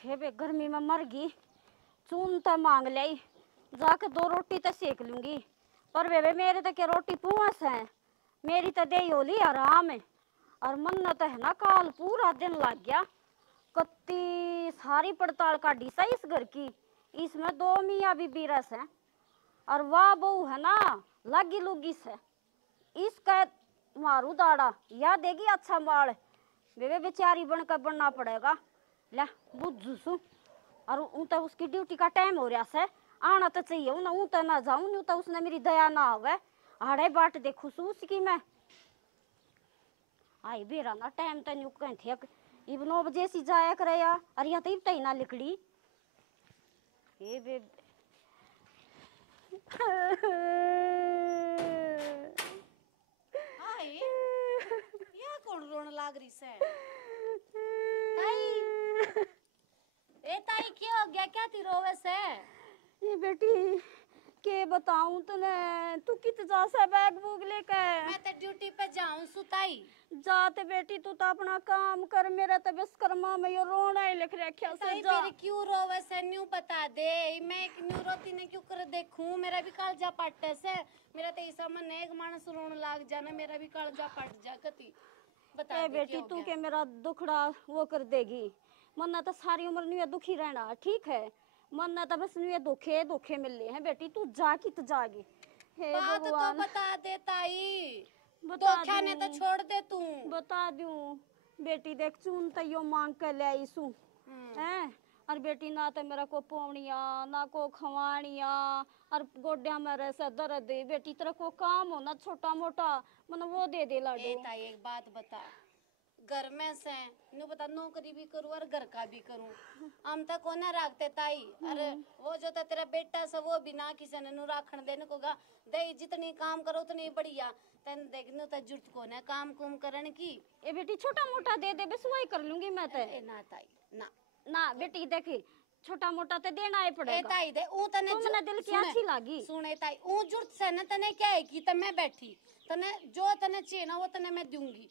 हे बे गर्मी में मर गई। चून तो मांग ली, जाके 2 रोटी तो सेक लूंगी। पर बेबे मेरे तो क्या रोटी पुआस है, मेरी तो दे होली आराम है। और मन तो है ना काल पूरा दिन लग गया, कत्ती सारी पड़ताल काटी सा इस घर की। इसमें 2 मियाँ बीबी रस है, और वाह बहू है ना लगी लुगी से। इसका मारू दाड़ा या देगी अच्छा बाल, बेबे बेचारी बनकर बनना पड़ेगा। ले बुझू सू, और तो उसकी ड्यूटी का टाइम हो रहा से, आना तो चाहिए ना। तो ना जाऊं नहीं तो उसने मेरी दया ना होवे, हाड़े बाट देखू सू उसकी मैं। आई बेरा ना टाइम तो नहीं कहीं थे, इब 9 बजे सी जाया करे या, और या तो इब तई ना लिकड़ी ये बे। हाय या कौन रोने लाग रही से? ताई ए ताई क्या हो गया, क्या थी रोवे से? ये बेटी के बताऊं तूने, तू कित जा सा बैग बुग लेकर? मैं तो ड्यूटी पे जाऊं सुताई। जाते बेटी तू तो अपना काम कर, मेरा तो बस कर्मा में यो रोना ही लिख रखा से। जा मेरी क्यों रोवे से न्यू बता दे, मैं न्यू रोती ने क्यों कर देखूं? मेरा भी कालजा पट्टे से, मेरा तो ऐसा मन है एक मानस रोने लाग जाना, मेरा भी कालजा पट जा कती। बता दे बेटी तू के मेरा दुखड़ा वो कर देगी, मन तो सारी उम्र नहीं दुखी रहना, ठीक है? मन तो बस नहीं दुखे दुखे मिले हैं बेटी, तू जा कि तो जागी। हे बात तो भगवान बता दे ताई, बता धोखा ने तो छोड़ दे तू। बता दूं बेटी, देख चून तो यो मांग कर ले आई सू हैं, और बेटी ना तो मेरा को पौनिया ना को खवानिया, और गोड्या में रह दर्द दे बेटी, तेरा को काम हो ना छोटा मोटा मन वो दे दे लाडो। ताई एक बात बता, घर में से नु बता नौकरी भी करूँ और घर का भी करूँ, हम तक को ना रखते ताई। अरे वो जो था तेरा बेटा सा वो भी ना किसी ने नु राखण देने को गा दे, जितनी काम करो उतनी बढ़िया। तन देखने तो जरूरत को ना काम कुम करने की। ए बेटी छोटा मोटा दे दे बस वही कर लूंगी मैं तो। ना ताई ना ना बेटी देखी छोटा मोटा तो देना ही पड़ेगा। ताई दे ऊ तने तुमने दिल की अच्छी लागी। सुने ताई ऊ जरूरत से ना तने क्या है कि तब मैं बैठी तने जो तने चाहिए ना वो तने मैं दूंगी,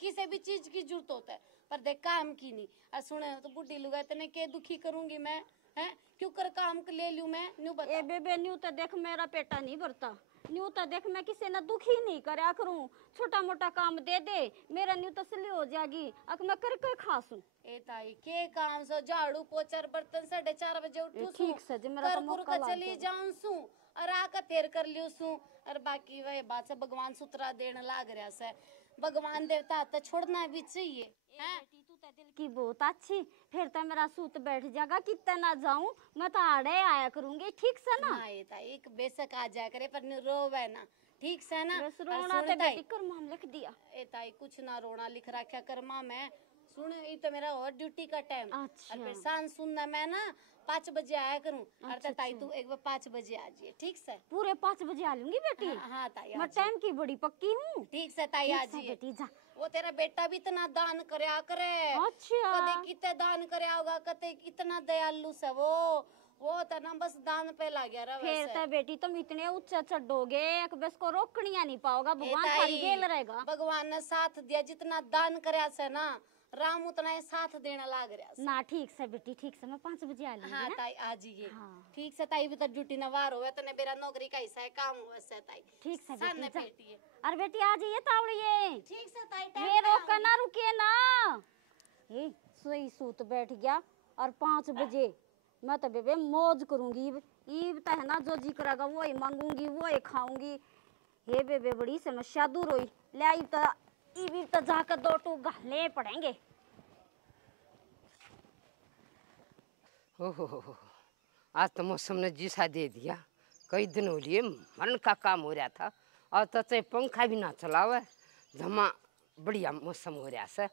किसी भी चीज की जरूरत होता है, पर देख काम की नहीं। और सुने तो बुढ़ी लुगाई तने के दुखी करूंगी मैं, हैं क्यों कर काम ले लूं मैं? न्यू बता। ए बेबे न्यू तो देख मेरा पेटा नहीं भरता, न्यू तो देख मैं किसी ने दुखी नहीं करया करूं, छोटा मोटा काम दे दे मेरा न्यू तसली हो जाएगी, अब मैं करके खासूं। ए ताई के काम सो झाड़ू पोछा बर्तन 4:30 बजे उठू सू, ठीक से मेरा तो मौका चली जाऊं सू और आकर फेर कर लियो सू। और बाकी वह बात से भगवान सुतरा देने लाग रहा से, भगवान देवता तो छोड़ना भी चाहिए। बेटी तू तो दिल की बहुत अच्छी, फिर तो मेरा सूत बैठ जाएगा, कितना ना जाऊं मैं तो आड़े आया करूंगी, ठीक से ना? ये ताई एक बेशक आ जाया करे पर रोवे ना, ठीक से ना? बस रोना तो बेटी कर्मा में लिख दिया। ए ताई कुछ ना रोना लिख रखा कर्मा में। सुन ये तो मेरा और ड्यूटी का टाइम, अच्छा। और शाम सुनना मैं ना 5 बजे आया करूं। अच्छा, ताई तू एक बार 5 बजे आ जाइए, ठीक से? पूरे 5 बजे आ लूंगी बेटी। हाँ ताई मैं टाइम की बड़ी पक्की हूँ। ठीक से ताई आ जाइए बेटी जा। वो तेरा बेटा भी इतना दान करया करे। अच्छा। कदे कितने दान करया होगा, कदे कितना दयालु से वो तो ना बस दान पे ला गया रहा। फिर तो बेटी तुम इतने ऊंचा चढ़ोगे बस को रोकनिया नहीं पाओगा, भगवान थारी गेल रहेगा। भगवान ने साथ दिया, जितना दान करया से ना राम उतना साथ देना लाग रहा ना। ठीक से बेटी ठीक से मैं 5 बजे आ लूंगी। हाँ ताई आ जाइए। हाँ। ठीक से ताई भी तो ड्यूटी नवार होवे तने मेरा नौकरी का हिस्सा है, काम हुआ से ताई। ठीक से बेटी है। अरे बेटी आ जाइए तावड़िए। ठीक से ताई ये रोका ना रुकिए ना। ये सोई सूत बैठ गया और 5 बजे मैं तो बेबे मौज करूंगी। ईब तो है ना जो जी करेगा वो ही मांगूंगी वो ही खाऊंगी। ये बेबे बड़ी समस्या दूर हुई ले आई तो ईब तो जाकर 2 टू घाले पड़ेंगे। ओहो आज तो मौसम ने जीसा दे दिया, कई दिन हो लिए मरण का काम हो रहा था और तो चाहे पंखा भी ना चलावे, जमा बढ़िया मौसम हो रहा है।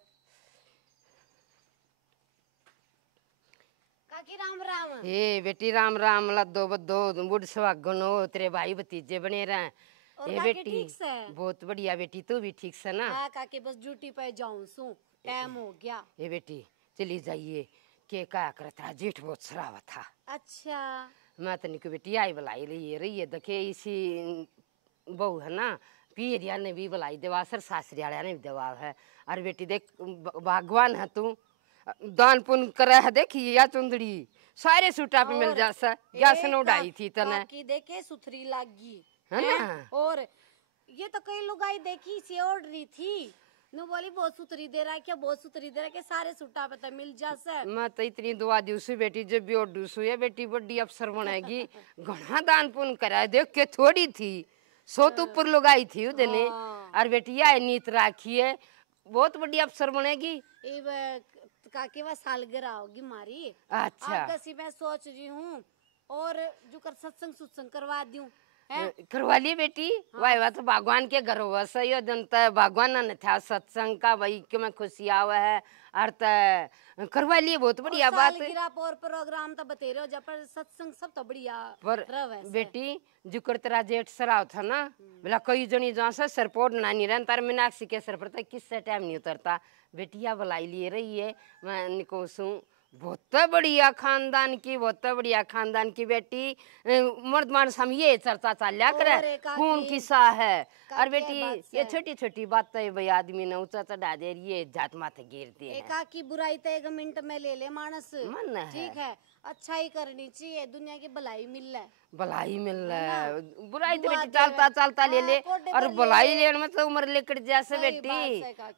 काकी राम राम। ए बेटी राम राम, लद्दो बद्दो बुढ़ सुहागन हो, तेरे भाई भतीजे बने रहे। ये बेटी बहुत बढ़िया बेटी, तू भी ठीक से ना? हाँ काकी बस ड्यूटी पे जाऊं सू, टाइम हो गया। ये बेटी चली जाइए, के क्या करता जेठ बहुत सरावा था। अच्छा मैं तो निको बेटी आई बुलाई रही है देखे इसी बहू है ना, पीरिया ने भी बुलाई दवा, सर सासरी वाले ने भी दवा है। अरे बेटी देख भगवान है तू, दान पुण्य करे है देखिए या चुंदड़ी सारे सूटा पे मिल जा सा गैस न उड़ाई थी तने की देखे सुथरी लागी है ना। और ये तो कई लुगाई देखी सी ओढ़ रही थी नु बोली बहुत सुथरी दे रहा है क्या बहुत सुथरी दे रहा है कि सारे सूटा पे तो मिल जा सा मैं तो इतनी दुआ दूसू बेटी जब भी और दूसू ये बेटी बड़ी अफसर बनेगी घना दान पुण्य करा देख के थोड़ी थी सो तो ऊपर लोग आई थी उदने और बेटी या नीत राखी है बहुत बड़ी अफसर बनेगी। काके वा सालगिरह होगी मारी अच्छा आगे मैं सोच रही हूँ और जो कर सत्संग करवा दूं करवा लिए बेटी वाह वाह तो भगवान के घर वैसे यो जनता भगवान ने था सत्संग का भाई कि मैं खुशी आवा है अर्थ करवा लिए बहुत बढ़िया बात सालगिरह पर प्रोग्राम तो बते रहे हो जब पर सत्संग सब तो बढ़िया पर बेटी जुकर तेरा जेठ सराव था ना बोला कई जनी जहाँ से सरपोट नानी रहन तार मीनाक्षी के सर पर तक किससे टाइम नहीं उतरता बेटिया बुलाई लिए रही है मैं निकोसू बहुत बढ़िया खानदान की बेटी मर्द मानस हम ये चर्चा चाल्या करे खून किस्सा है और बेटी ये छोटी छोटी बात तो भाई आदमी ने ऊंचा चढ़ा दे ये जात माथे गिरती है एका की बुराई तो 1 मिनट में ले ले मानस मन है ठीक है अच्छाई करनी चाहिए दुनिया की भलाई मिल रहा है बुराई तो बेटी चलता ले ले और भलाई लेने में तो उम्र लेकर जैसे बेटी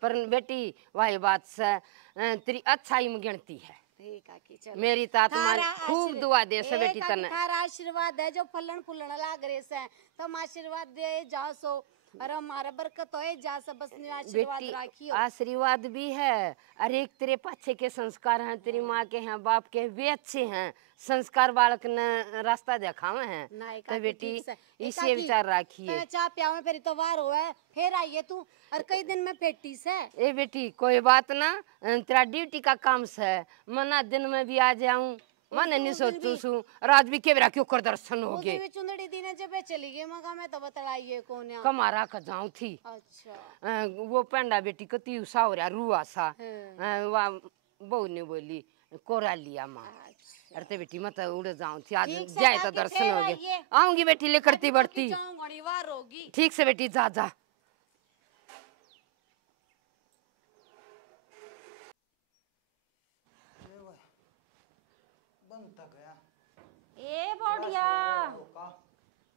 पर बेटी वही बात से तेरी अच्छाई में गिनती है मेरी तात्मा खूब दुआ दे से बेटी तने थारा आशीर्वाद है जो फलन फूलन लाग रहे से तुम आशीर्वाद दे जा सो और हमारा बरकत होए जा सब बस आशीर्वाद राखियो आशीर्वाद भी है अरे एक तेरे पाछे के संस्कार हैं तेरी माँ के हैं बाप के वे अच्छे हैं संस्कार बालक ने रास्ता दिखावे हैं तो बेटी इसे विचार राखिए चाह प्यावे फिर तो वार होए फिर आइए तू और कई दिन में पेटी से ए बेटी कोई बात ना तेरा ड्यूटी का काम से मना दिन में भी आ जाऊं मैंने नहीं सोचू सू राज भी के क्यों कर दर्शन हो गए चुंदड़ी दिन जब चली गई मगा मैं तो बतलाइए कौन है कमारा का जाऊं थी अच्छा वो पेंडा बेटी को ती सा हो रहा रुआ सा वह बहू ने बोली कोरा लिया माँ अरे बेटी मत उड़ जाऊं थी आज जाए तो दर्शन हो गए आऊंगी बेटी लेकर बढ़ती ठीक से बेटी जा जा ए बढ़िया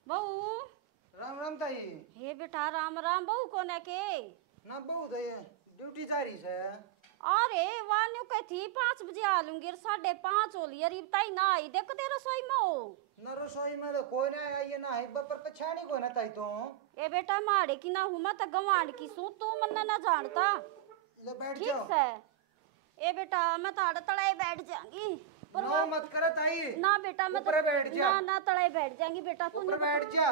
बहू राम राम ताई हे बेटा राम राम बहू कोने के ना बहू दे ड्यूटी जा रही है अरे वान्यू के थी 5 बजे आ लूंगी 5:30 हो लिया रीब ताई ना आई देख ते रसोई में हो ना रसोई में तो कोई ना आई ना है पर पछाणी को ना ताई तो ए बेटा माड़े की ना हूं मैं तो गवांड की सू तू मन ना जानता ले बैठ ठीक जाओ से ए बेटा मैं ताड़ तड़े बैठ जाऊंगी पर ना मत कर ताई ना बेटा मैं ऊपर बैठ जा ना तड़े बैठ जाऊंगी बेटा तू ऊपर बैठ जा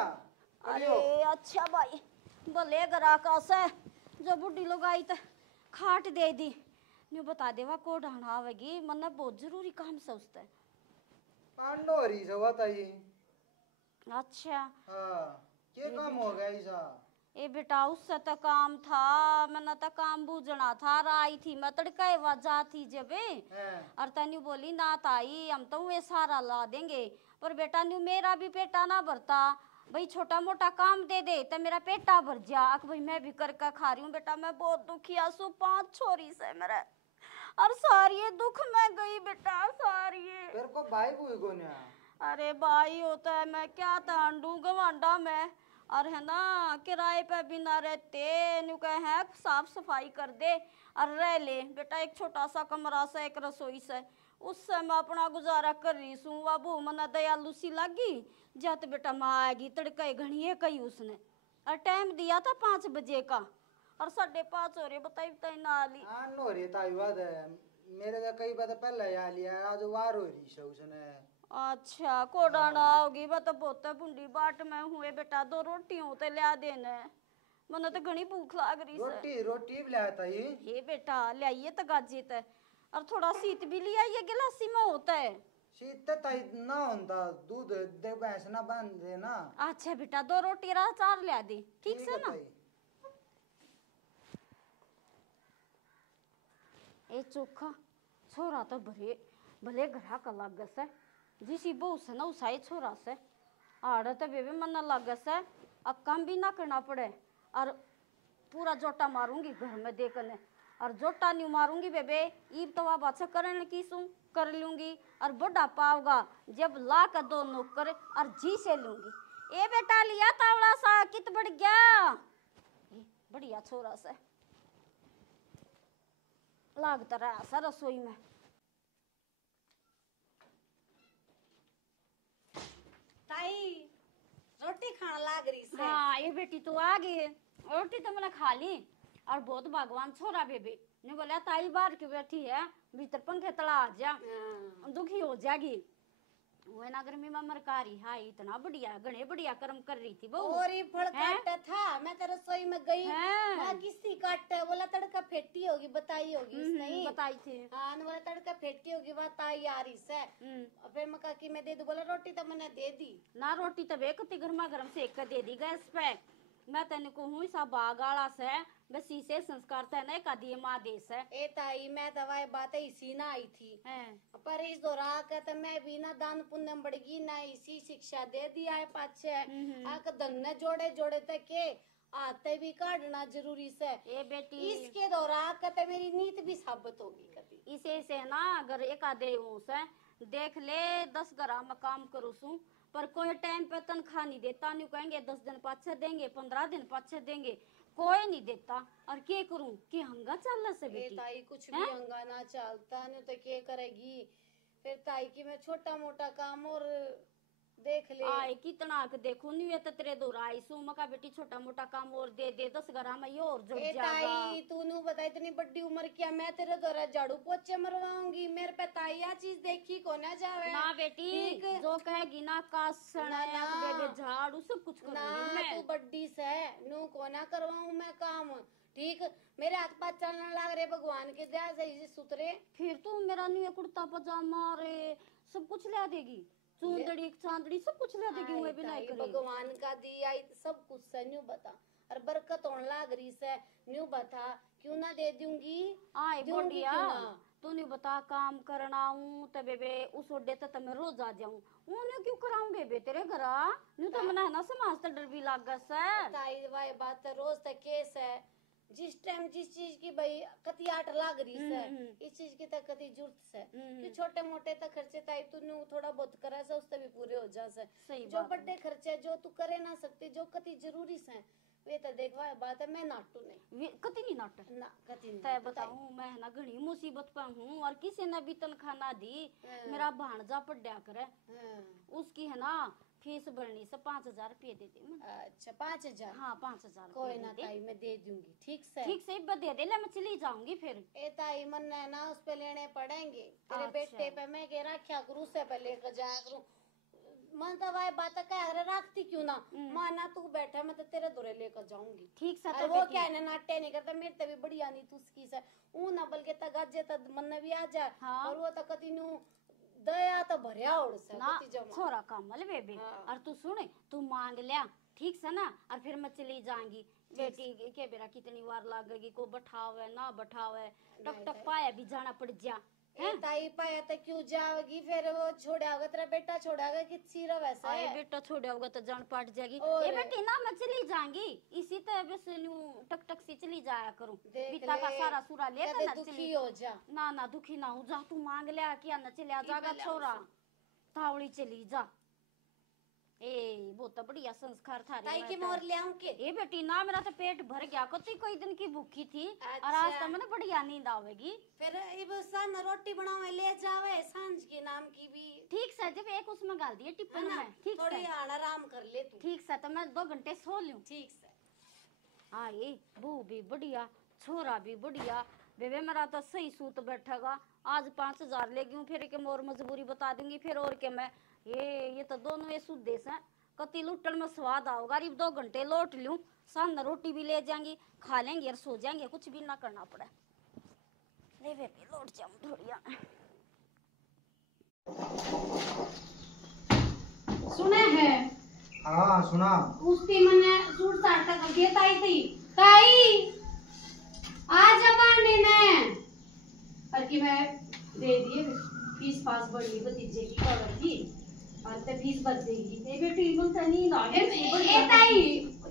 अरे अच्छा भाई भले ग्राहक से जो बुढ़ी लोग आई तो खाट दे दी न्यू बता देवा को ढाना आवेगी मन्ना बहुत जरूरी काम से उसते पांडोरी से ताई अच्छा हां क्या काम हो गया ऐसा ए बेटा उससे तो काम था मैंने तो काम बूझना था आई थी मैं तड़के वजह थी जब और तन्यू बोली ना ताई हम तो वे सारा ला देंगे पर बेटा न्यू मेरा भी पेटा ना भरता भाई छोटा मोटा काम दे दे तो मेरा पेटा भर जा भाई मैं भी करके खा रही हूँ बेटा मैं बहुत दुखी आसू 5 छोरी से मेरे और सारी दुख में गई बेटा सारी तेरे को भाई कोई को ना अरे भाई होता है मैं क्या तांडू गवांडा में और है ना किराए पे भी ना रहते न्यू कहे हैं साफ सफाई कर दे और रह ले बेटा एक छोटा सा कमरा से एक रसोई से उससे मैं अपना गुजारा कर रही हूँ बाबू मना दयालु सी लगी जत बेटा माँ आएगी तड़के घड़िए कही उसने और टाइम दिया था 5 बजे का और 5:30 हो रहे बताई ना ली हां नो रे ताई बात है मेरे तो कई बात पहले आ लिया आज वार हो रही है उसने अच्छा कोडाना होगी मैं तो बहुत बुंडी बाट में हुए बेटा 2 रोटियों ते लिया देने मने तो घनी भूख लाग रही रोटी भी लाया ताई ये बेटा ले आइए तो गाजी ते और थोड़ा सीत भी लिया ये गिलासी में होता है शीत ताई ना होता दूध दे भैंस ना बांध दे ना अच्छा बेटा 2 रोटी रा 4 ले दी ठीक से ना ए चोखा छोरा तो भले भले घरा का लग से जिसी बहु से ना उसाई छोरा से आड़ तो बेबे मन लग से अब काम भी ना करना पड़े और पूरा जोटा मारूंगी घर में देखने और जोटा नहीं मारूंगी बेबे ईब तो आप अच्छा करने की सू कर लूंगी और बड़ा पाओगा जब ला कर 2 नौकर और जी से लूंगी। ए बेटा लिया तावड़ा सा कित बढ़ गया बढ़िया छोरा सा लागता रहा सा रसोई में। ताई रोटी खाना लाग रही से। हाँ ये बेटी तो आ गई है रोटी तो मैंने खा ली और बहुत भगवान छोरा बेबी ने बोला ताई बाहर की बैठी है भीतर पंखे तला आ जा दुखी हो जाएगी वो ना गर्मी में मरकारी हाँ इतना बढ़िया घने बढ़िया कर्म कर रही थी बहू। और ये फल काटा था मैं तो रसोई में गई मैं किसी काटा बोला तड़का फेटी होगी बताई होगी नहीं बताई थी हाँ बोला तड़का फेटी होगी वह ताई आ रही से फिर मैं कहा कि मैं दे दूं बोला रोटी तो मैंने दे दी ना रोटी तो बेकती गर्मा गर्म सेक कर दे दी गैस पे मैं तेन को हूँ सा बागाड़ा से बस इसे संस्कार था ना का दिए माँ देश है ए ताई मैं दवाई बातें इसी ना आई थी पर इस दौरान कहता मैं भी ना दान पुण्य बढ़गी ना इसी शिक्षा दे दिया है पाछे आक धन्य जोड़े जोड़े तक के आते भी काटना जरूरी से ए बेटी इसके दौरान कहते मेरी नीत भी साबित होगी कभी इसे से ना अगर एक आधे से देख ले 10 ग्राम में काम करूँ सू पर कोई टाइम पे तनख्वाह नहीं देता नहीं कहेंगे 10 दिन पाछे देंगे 15 दिन पाछे देंगे कोई नहीं देता और क्या करूं कि हंगा चल से बेटी ताई कुछ भी हंगाना चलता नहीं तो क्या करेगी फिर ताई की मैं छोटा मोटा काम और देख ले आए कितना के देखो नहीं है तो तेरे दो आई सू मका बेटी छोटा मोटा काम और दे 10 ग्राम में ये और जुड़ जाएगा तूने बता इतनी बड़ी उम्र क्या मैं तेरे द्वारा झाड़ू पोछे मरवाऊंगी मेरे पे ताई या चीज देखी को ना जावे ना बेटी जो कहेगी ना कासन बेबे झाड़ू सब कुछ करूंगी मैं तू बड़ी से नू को ना करवाऊं मैं काम ठीक मेरे हाथ पाथ चलने लग रहे भगवान के दया से सुतरे फिर तू मेरा नहीं कुर्ता पजामा रे सब कुछ ला देगी चूंदड़ी चांदड़ी सब कुछ ला देगी मैं भी नहीं करेगी भगवान का दिया सब कुछ से न्यू बता और बरकत होने लग रही से न्यू बता क्यों ना दे दूंगी आए बढ़िया तू नहीं बता काम करना हूँ तो बेबे उस ओडे तो मैं रोज आ जाऊँ उन्हें क्यों कराऊं बेबे तेरे घर न्यू तो मना है ना समाज तो डर भी लागा से ताई वाई बात रोज तक केस है जिस टाइम जिस चीज की भाई कति आट लाग रही है इस चीज की तक कति जरूरत है कि छोटे मोटे तक खर्चे ताई तू थोड़ा बहुत करे से उससे भी पूरे हो जा से जो बड़े खर्चे जो तू करे ना सकती जो कति जरूरी से वे तो देखवा बात है मैं नाटू नहीं कति नहीं नाट ना कति नहीं तय बताऊं मैं ना घनी मुसीबत पे हूँ और किसी ने भी तनख्वाह ना दी मेरा भांजा पढ़ा करे उसकी है ना फीस भरनी से 5,000 रुपये दे दे। अच्छा 5,000 हाँ 5,000 कोई ना ताई मैं दे दूंगी ठीक से दे दे ले मैं चली जाऊंगी फिर ए ताई मन है ना उस पे लेने पड़ेंगे तेरे बेटे पे मैं कह रखा करूँ से पे लेकर जाया करूँ मन तो भाई बात कह रखती क्यों ना माना तू बैठा मैं तो तेरे दूरे लेकर जाऊंगी ठीक से तो वो क्या है नाट्य नहीं करता मेरे तभी बढ़िया नहीं तू उसकी से ना बल्कि तगाजे तक मन भी आ जाए और वो तक तीनू दया तो भरिया उड़ से ना छोरा कमल बेबी और तू सुने तू मांग लिया ठीक से ना और फिर मैं चली जाऊंगी बेटी के बेरा कितनी बार लगेगी को बैठावे ना बैठावे टक टक पाया भी जाना पड़ जा ताई पाया तो क्यों जाओगी फिर वो छोड़ा होगा तेरा बेटा छोड़ा होगा कि सीरा वैसा है बेटा छोड़ा होगा तो जान पट जाएगी ये बेटी ना मैं चली जाऊंगी इसी तरह बस टक टक से चली जाया करूं पिता का सारा सूरा लेकर ना दुखी हो जा ना दुखी ना हो जा तू मांग लिया क्या न चलिया जागा छोरा थावड़ी चली जा ए वो तो बढ़िया संस्कार था ताई की मोर ले आऊं के ए बेटी ना मेरा तो पेट भर गया कोई दिन की भूखी थी और आज तो मैंने बढ़िया नींद आवेगी फिर इब सन रोटी बनावे ले जावे सांझ के नाम की भी ठीक से जब एक उसमें डाल दिए टिफिन में ठीक थोड़ी आराम कर ले तू ठीक से तो मैं 2 घंटे सो लूं ठीक से हाँ ये बू भी बढ़िया छोरा भी बढ़िया बेबे मेरा तो सही सूत बैठेगा आज 5,000 लेगी हूँ फिर के मोर मजबूरी बता दूंगी फिर और के मैं ये तो दोनों ये शुद्ध देश हैं कति लुटन में स्वाद आओगा 2 घंटे लौट लूं सामने रोटी भी ले जाएंगी खा लेंगे और सो जाएंगे कुछ भी ना करना पड़े ले बेबी लौट जाऊं थोड़िया सुने है हाँ सुना उसकी मैंने सूट साट तक देता ही थी ताई आज पांडे में और कि मैं दे दिए फीस पास बढ़ी भतीजे की कवर की और ते फीस बच जाएगी ए बेटी बोलता नहीं ना ए ताई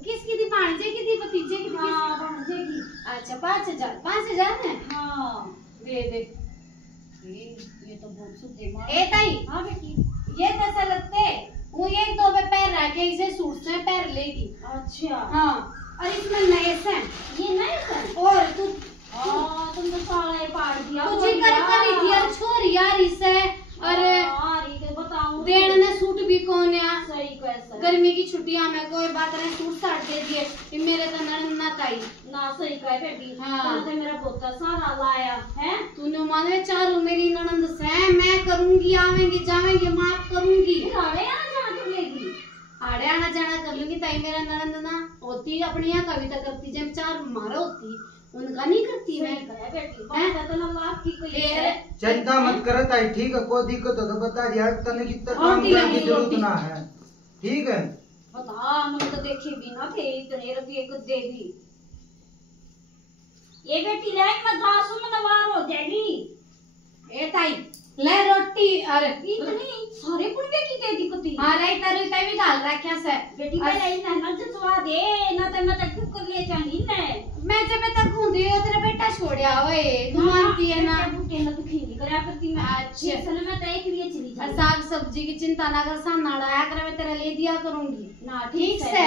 किसकी थी? भांजे की थी, भतीजे की थी? हाँ भांजे की। अच्छा 5,000 है। हाँ दे ये तो बहुत सुधे मार। ए ताई, हाँ बेटी। ये कैसा लगते? वो एक दो पे पैर रख के इसे सूट से पैर लेगी। अच्छा हाँ, और इसमें नए से ये नहीं है। और तू तुम तो साला ये पाड़ दिया। तुझे कर करी थी यार छोरी यार इसे। अरे बताऊं देन ने सूट भी कौन है? सही कैसा गर्मी की छुट्टियां में कोई बात नहीं, सूट साट दे दिए। ये मेरे तो नन्ना ताई ना सही कहे बेटी। हाँ। तूने तो मेरा पोता सारा लाया है। तूने माने चारों मेरी ननंद से मैं करूंगी, आवेंगी जावेंगी माफ करूंगी। अरे यहाँ जहाँ तू लेगी। आड़े आना जाना कर लूंगी ताई। मेरा ननंद ना होती अपनी यहाँ कविता करती, जब चार मारा होती उनका नहीं करती मैं। सही कहे बेटी। बात तो ना लाभ की कोई फिर चिंता मत कर ताई, ठीक है? कोई दिक्कत हो तो बता दिया, तने कितना हाँ, काम ठीक है, करने की ठीक जरूरत है। ना है, ठीक है? बता मुझे तो देखे भी ना थे इतने रुपये को देगी। ये बेटी ले मत जा, सुन नवार हो जाएगी। ए ताई ले रोटी। अरे इतनी सारे पुण्य की दे दी कुती। हाँ रे तारू ताई भी गाल रखा से। बेटी पहले इन्हें न जचवा दे, ना तो मैं तक कर ले जाऊंगी ने। मैं जब तक घूंदी हो तेरा बेटा छोड़या ओए, तू मानती है ना? बूटे ना दुखी नहीं करया करती मैं। अच्छा। असल में तो एक लिए चली और जा। साग सब्जी की चिंता ना कर, सामना आया कर, मैं तेरा ले दिया करूंगी। ना ठीक से।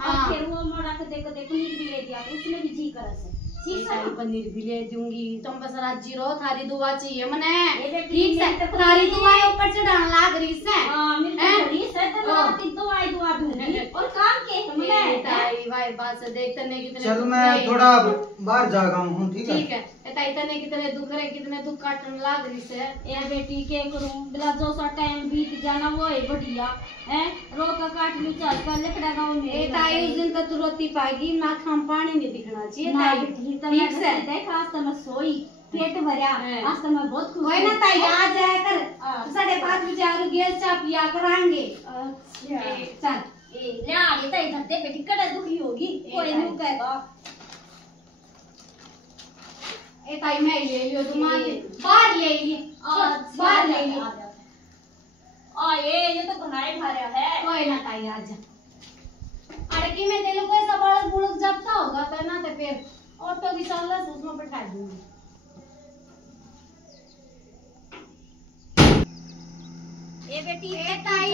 हाँ हाँ। फिर वो मोड़ा के देखो पनीर भी ले दिया, उसने भी जी करा से। ठीक है। पनीर भी ले दूंगी। तुम बस राजी रहो, थारी दुआ चाहिए मने। ये बेटी ठीक से, मेरे तो थारी खुद दुआ ऊपर चढ़ाने लाग रही से। हाँ मेरी हैं? तो बड़ी से तो रात दुआई दुआ दूंगी और काम के ये हमने। ताई भाई बात से देख तने कितने चल दुख मैं रहे। थोड़ा बाहर जा रहा हूँ, ठीक है? ठीक है। ए ताई तने कितने दुख रहे, कितने दुख काटने लाग रही से। ये बेटी के करूं बिला जो सा टाइम बीत जाना वो है बढ़िया है। रोका काट लू चल कर लकड़ा गाँव में। ए ताई उस दिन तो तू रोती पाएगी ना, खाम पानी नहीं दिखना चाहिए ना ताई। बेटी तो ठीक से। देखा आज तो मैं सोई पेट भरा। हैं। आज तो मैं बहुत खुश कोई हूं। ना ताई आ जाया कर। हाँ। 5:30 बजे आरू गेल चा पिया करांगे। अच्छा चल ए ले आ ये तो इधर दे बेटी कड़ा दुखी होगी कोई ताई। नहीं कहेगा। ए ताई मैं ले लियो तुम बाहर ले लिए। बाहर ले लिए। ये तो गुनाह भरा है। कोई ना ताई आ जा। अरे कि मैं तेरे को ऐसा बालक बुलक जबता होगा तो ना तो फिर ऑटो की चल रहा उसमें बैठा दूंगी। ये बेटी ए ताई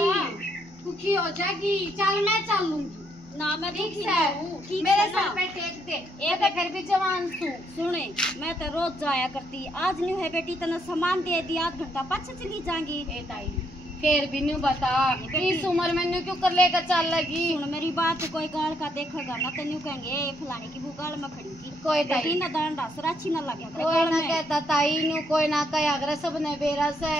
दुखी हो जाएगी, चल मैं चल लूंगी। ना मैं ठीक दुखी से ना हूं, ठीक मेरे से ना। सर पे टेक दे। ए ये तो फिर भी जवान तू। सुने मैं तो रोज जाया करती, आज नहीं है बेटी तना सामान दे दिया, आध घंटा पाछे चली जाएंगी। ए ताई फिर भी न्यू बता इस उम्र में न्यू क्यों कर लेकर चल लगी। सुन मेरी बात, कोई गाल का देखेगा ना तो न्यू कहेंगे "ए, फलाने की वो गाल में खड़ी थी। कोई बेटी ताई ना दांडा सराची ना लगे अपने कोई गाल ना में। कहता ताई न्यू कोई ना कया करे, सबने बेरा से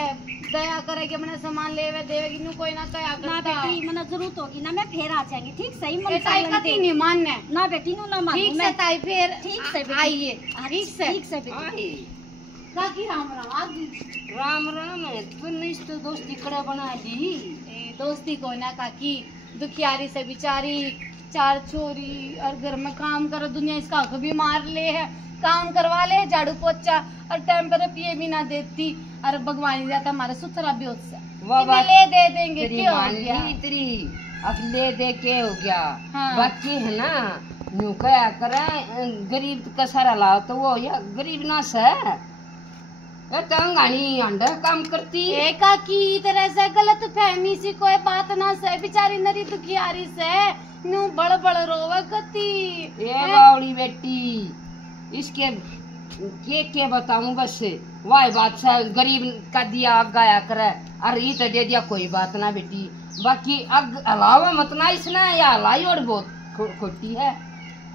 दया करेगी अपने सामान लेवे देवेगी न्यू कोई ना कया ना करता। बेटी मना जरूरत होगी ना मैं फिर आ जाएंगी। ठीक सही ए मन ताई सालन कती दे। नहीं मानने। ना बेटी नु ना मानू ठीक से मैं। ताई फिर ठीक से बेटी। आइए। ठीक से ठीक से बेटी। काकी राम राम आगी। राम राम है, तुमने इस तो दोस्ती कड़ा बना दी। ए, दोस्ती को ना काकी, दुखियारी से बिचारी 4 छोरी और घर में काम करो, दुनिया इसका हक भी मार ले है, काम करवा ले झाड़ू पोछा और टाइम पर पिए भी ना देती। और भगवान जाता हमारे सुथरा भी उससे वाह वाह, ले दे देंगे तेरी क्या हो मान गया? ली तेरी, अब ले दे के हो गया। हाँ। बाकी है ना यूं कया करे, गरीब का सारा लाओ तो वो या गरीब ना से गानी अंडा काम करती। ए काकी तरह से गलत फहमी सी कोई बात ना से, बेचारी नरी दुखियारी से न्यू बड़ बड़ रोवे गती। ये बावड़ी बेटी, इसके के बताऊं बस वाह बात से गरीब का दिया अग गाया करे, अरे ये तो दे दिया कोई बात ना बेटी, बाकी अग अलावा मत ना इसने या हलाई और बहुत खोटी है।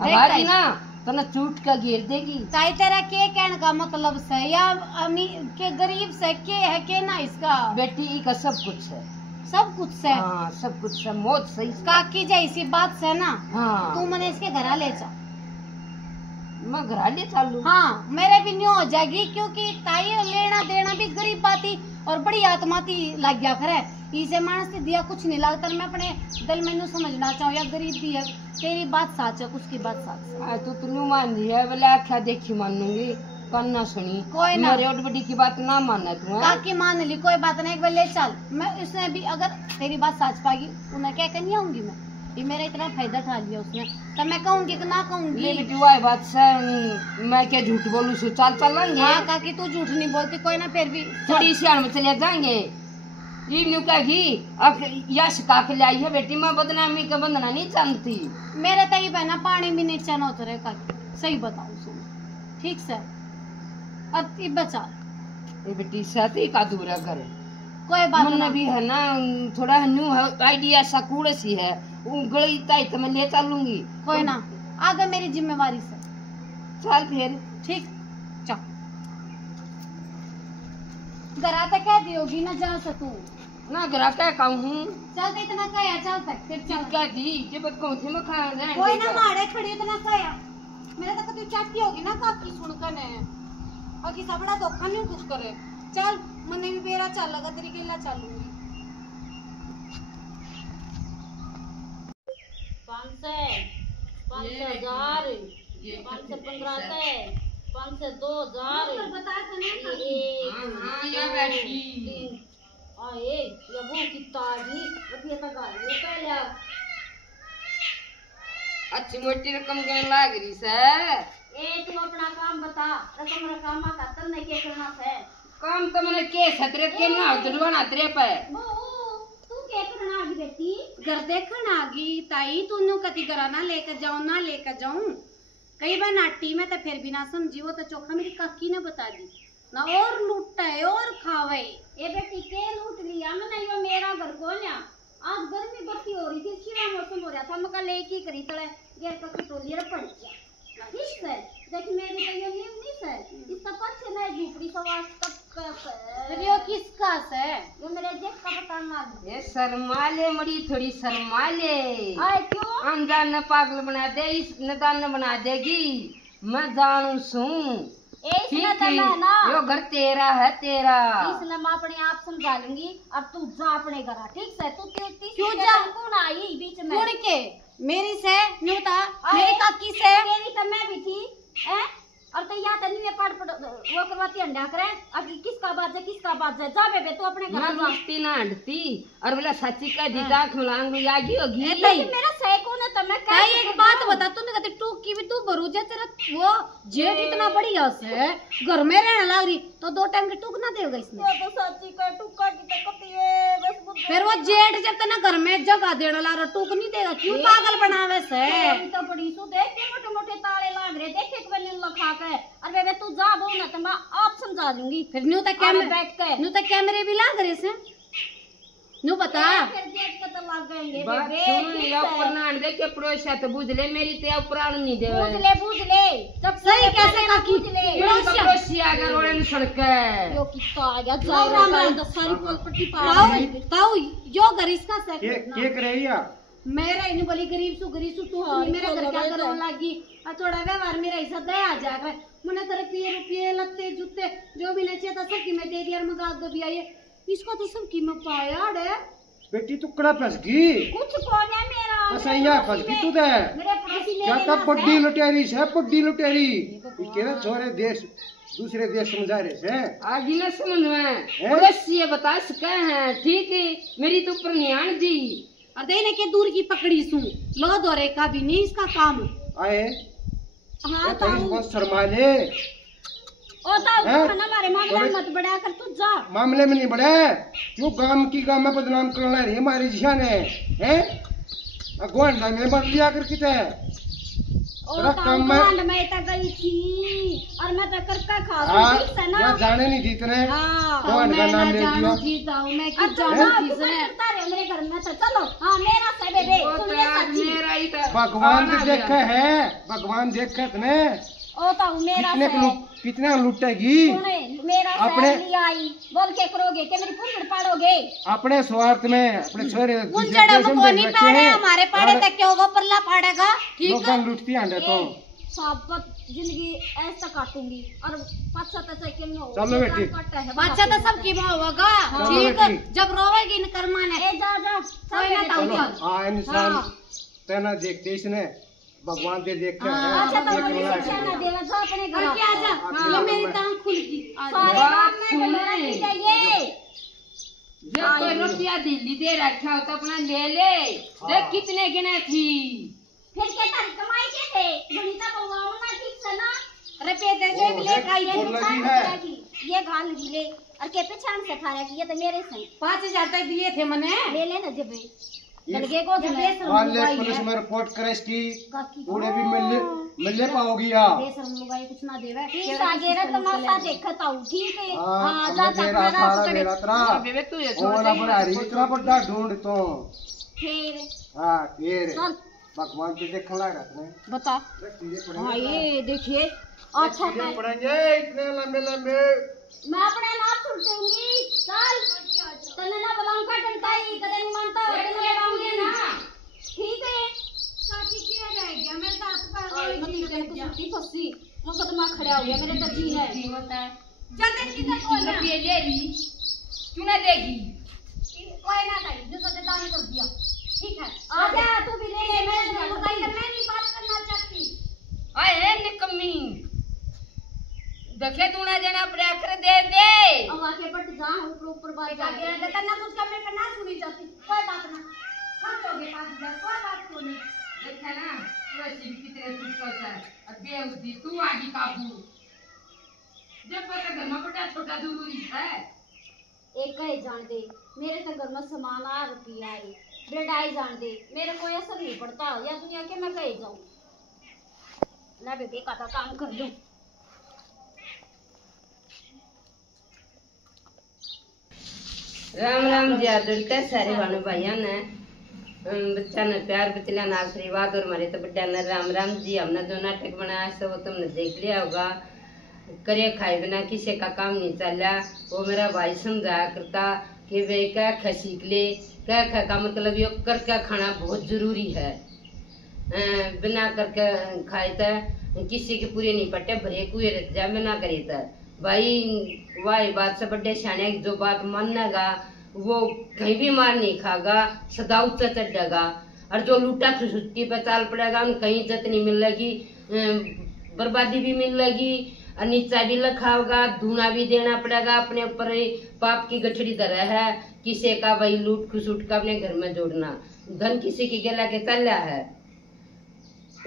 हलाई ना तो ना चूट का घेर देगी। ताई तेरा के कहने का मतलब से या अमीर के गरीब से के है के ना इसका बेटी का सब कुछ है, सब कुछ से। हाँ सब कुछ है, मौत सही से। काकी जैसी बात से ना हाँ तू मने इसके घर ले जा। मैं घर ले चालू। हाँ मेरे भी न्यू हो जाएगी, क्योंकि ताई लेना देना भी गरीब बाती और बड़ी आत्मा थी लग गया करे। इसे मानस से दिया कुछ नहीं लगता, मैं अपने दिल में न्यू समझना चाहूँ या गरीब भी है, तेरी बात सच है उसकी बात सच है। तू तो मान ली है, बोले आख्या देखी मानूंगी कन ना सुनी, कोई ना। मेरे और बड़ी की बात ना मानना तू है? काकी मान ली कोई बात नहीं, एक बार ले चल। मैं उसने भी अगर तेरी बात सच पाएगी उन्हें क्या करनी आऊंगी मैं। ये मेरा इतना फायदा उठा लिया उसने, तो मैं कहूंगी कि ना कहूंगी। ले बेटी वही बात से मैं क्या झूठ बोलूं सो चल चलेंगे। हाँ काकी तू झूठ नहीं बोलती, कोई ना फिर भी थोड़ी सियाण में चले जाएंगे। इवनु कहेगी अब यश का के लाई है बेटी, मैं बदनामी का बंधना नहीं जानती। मेरे तो ये बहना पानी भी नीचे न उतरे काकी, सही बताऊं सुन, ठीक से अति बचा। ये बेटी साथी का दूर कर कोई बात मन ना भी है ना, थोड़ा न्यू है आइडिया सा कूड़ सी है, वो गली ताई तो मैं ले चलूंगी। कोई ना, आगे मेरी जिम्मेवारी से। चल फिर ठीक चल, घरा तक कह दियोगी ना जा सकूं, ना गरा क्या कहूँ चल तो इतना कया चल तक फिर चल। क्या दी के बत कौन थी मैं खा जाए कोई ना मारे खड़ी इतना कया, मेरे तक तू चाहती होगी ना काकी सुनकर ने, और किसा बड़ा धोखा नहीं कुछ करे। चल मने भी मेरा चल लगा तेरी गेला चलूंगी। 500 500 2000 बता तो नहीं हां या बेटी आए ये वो कितना आदमी रुपये का गाल में पहले अच्छी मोटी रकम के लाग रही से। ए तू अपना काम बता, रकम का तब नहीं के करना है काम तो मैंने के सतरे के ना उतरवाना तेरे पे तू के करना आगी बेटी। घर देखन आगी ताई, तूने कति करा ना लेकर जाऊं कई बार नाटी में तो फिर भी ना समझी, वो तो चोखा मेरी काकी ने बता दी ना, और लूटता है और खावे। ए बेटी के लूट लिया मैंने, यो मेरा घर को ना आज गर्मी बत्ती हो रही थी, शिवा मौसम हो रहा था, मका ले की करी तले गेर का टोली रे पड़ गया। ठीक है देख मेरी तो ये नींव नहीं है, इसका पक्ष है झूपड़ी सवास फिर यो किसका से? यो मेरे जेठ का पता मार ये शर्माले मड़ी थोड़ी शर्माले आए क्यों अनजान पागल बना दे, इस नदान बना देगी मैं जानू सू। इसने तो मैं ना यो घर तेरा है तेरा, इसने मैं अपने आप समझा लूंगी। अब तू जा अपने घर, ठीक है तू क्यों जा? कौन आई बीच में कौन के मेरी से न्यूता मेरी काकी से तेरी तो मैं भी थी हैं, और तो यहाँ तो नहीं पड़ वो करवाती अंडा करे। अब किसका बात है जा बेबे तू अपने घर जा। मस्ती ना हटती और बोला सच्ची का दीदा खुलांग आगी होगी। लेकिन मेरा सही कौन है तो मैं ताई एक बात बता, तूने कहते टूक की भी तू भरू जे तेरा वो जेठ इतना बढ़िया से घर में रहने लग रही, तो 2 टाइम की टूक ना देगा इसने। तो सच्ची का टुक्का की तो कती है बस फिर वो जेठ जब तना घर में जगह देने ला रहा टूक नहीं देगा, क्यों पागल बनावे से? तो बड़ी सु देख के मोटे मोटे ताले लाग रहे, देखे एक बने लखा के। अरे बेबे तू जा बोल ना तो मैं आप समझा दूंगी। फिर न्यू तक कैमरे बैठ के न्यू तक कैमरे भी लाग रहे से, न्यू बता फिर जेठ के तो लग गएंगे बात बेबे। सुन या प्रणान दे के पड़ोसिया तो बुझ ले, मेरी ते प्राण नहीं दे बुझ ले जब सही कैसे काकी पड़ोसिया अगर ओरन सड़के यो कितना आ गया जा रहा है तो सारी प्रॉपर्टी पा ताऊ यो घर इसका से के करैया मेरा इन बोली गरीब सु तू मेरा घर क्या करने लगी, और थोड़ा व्यवहार मेरा ऐसा दया आ जाएगा। मैंने तेरे रुपये लत्ते जूते जो भी नहीं चाहिए था सब की मैं दे दिया, मगा दो भी आई इसको तो सब की मैं पाया रे बेटी तू कड़ा फंस गई, कुछ कौन है मेरा असैया फंस गई तू दे मेरे पड़ोसी क्या मेरे तब बड्डी लुटेरी से बड्डी लुटेरी ये केरा छोरे देश दूसरे देश समझा रहे से आगे न समझ में पड़ोसिया बता सके हैं। ठीक है मेरी तो प्रनियान दी और देने के दूर की पकड़ी सू लो दौरे का भी नहीं इसका काम आए हाँ तो इसको शर्माले ओ ताऊ खाना मारे मामला मत बढ़ा कर तू जा। मामले में नहीं बढ़े क्यों गांव की गांव में बदनाम करना रही हमारी जिशा ने हैं अगवांडा में बन लिया कर किते ओ ताऊ गवांड में तो गई थी और मैं तो करका खा रही थी से ना या जाने नहीं दी तने हाँ गवांड का नाम ले दिया थी ताऊ मैं की अच्छा जान थी तू से करता रहे मेरे घर में तो चलो। हाँ मेरा से बेबे सुन ले सच्ची मेरा ही तो भगवान ने देखा है भगवान देखा तने ओ ताऊ मेरा से कितने लुटेगी सुने मेरा अपने से आई बोल के करोगे कि मेरी फुफड़ पाड़ोगे अपने स्वार्थ में अपने छोरे उन जड़ों को कोई नहीं पाड़े हमारे पाड़े तक क्यों वो परला पाड़ेगा ठीक है। लोग लुटती आंडे तो साबत जिंदगी ऐसा काटूंगी और पाछा तक के नो चलो बेटी बच्चा तो सबकी माँ होगा ठीक है, जब रोवेगी न कर्मा ने ए जा जा कोई ना ताऊ चलो चल हाँ इंसान तेना देखते इसने भगवान दे देख के अच्छा तो मुझे शिक्षा ना देवा जा अपने घर क्या जा ये मेरी टांग खुल गई सारे काम में तो मेरा ही चाहिए जब कोई रोटियां दिल्ली दे रखा हो तो अपना ले ले। देख कितने गिने थी। फिर के तारी कमाई के थे गणिता बोलवाओ ना ठीक से ना। रुपए दे दे ले का ये नुकसान करा की ये गाल ले और के पे छान से खाया की ये तो मेरे से 5000 तक दिए थे मने ले ले ना जबे लगे को वाले पुलिस में रिपोर्ट करे इसकी पूरे भी मिलने पाओगी आप। कुछ ना देवे ठीक आगे रे तमाशा देखत आऊ ठीक है। हां जा तेरा सारा मेरा तेरा बेबे तू ये ओला बड़ा हरी इतना बड़ा ढूंढ तो फिर हां फिर चल भगवान तुझे देखने लगा रखने बता। हाँ ये देखिए अच्छा है पढ़ेंगे इतने लंबे लंबे। मैं अपने नाम सुन दूंगी चल तने ना बलाऊंगा टंकाई कदे नहीं मानता तने लगाऊंगी ना ठीक है। काकी क्या रह गया मैं दांत पर और मतलब तेरे को छुट्टी फंसी मुकदमा खड़ा हो गया मेरे तो जी है नहीं होता है जल्दी किधर कोई ना ये ले ली क्यों ना देगी। कोई ना भाई जो सोचे दाने कर दिया ठीक है आ जा तू भी ले ले मैं तो बताई मैं नहीं बात करना चाहती। आए निकम्मी देखे तू ना जना प्रेखर दे दे अब आके पट जा ऊपर बात जा के ना करना कुछ करने पे ना सुनी जाती कोई बात ना खर्च हो गया 5000 कोई बात नहीं। देखा ना वैसे भी कितने कुछ करता है। अब बेउद्दी तू आगे काबू जब पता घर में बड़ा छोटा जरूरी है। एक कहे जान दे मेरे तो घर में सामान आ रुपया है बेटाई जान दे मेरे कोई असर नहीं पड़ता या दुनिया के मैं कहे जाऊं ना बेबे का काम कर लूं। राम राम जी आदरते सारे भानु भाइयों ने बच्चा ने प्यार बचला ना आशीर्वाद और हमारे तो बड्डा ने राम राम जी। हमने जो नाटक बनाया सो वो तुमने देख लिया होगा। करे खाए बिना किसी का काम नहीं चला। वो मेरा भाई समझाया करता कि वे क्या खा सीख ले क्या खा का मतलब ये करके खाना बहुत जरूरी है। बिना करके खाए तो किसी के पूरे नहीं पट्टे भरे कुए रह जा मैं ना करे तो भाई वाह बात से बड़े शाने जो बात मानेगा वो कहीं भी मार नहीं खागा सदा ऊंचा चढ़ेगा। और जो लूटा खुशुट्टी पे चाल पड़ेगा उन कहीं इज्जत नहीं मिलेगी बर्बादी भी मिलेगी और नीचा भी लिखा होगा धूना भी देना पड़ेगा। अपने ऊपर पाप की गठड़ी तरह है किसी का वही लूट खुशुट का अपने घर में जोड़ना। धन किसी की गला के चल रहा है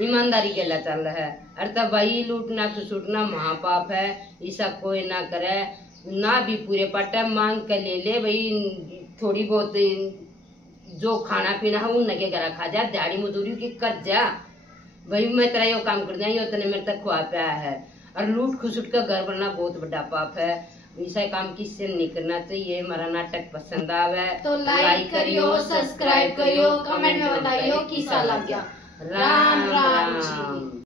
ईमानदारी के लिए चल रहा है। और तब वही लूटना खुशुटना महापाप है। ऐसा कोई ना करे ना भी पूरे पट्टा मांग कर ले ले भाई थोड़ी बहुत जो खाना पीना है उनके घर खा जा दिहाड़ी मजदूरी की कर जा भाई मैं तेरा यो काम कर दिया यो तने मेरे तक खुआ पाया है। और लूट खुसुट का घर बनना बहुत बड़ा पाप है। ऐसा काम किससे नहीं करना चाहिए। हमारा नाटक पसंद आवे तो लाइक करियो सब्सक्राइब करियो कमेंट में बताइयो कैसा लग गया। राम राम जी।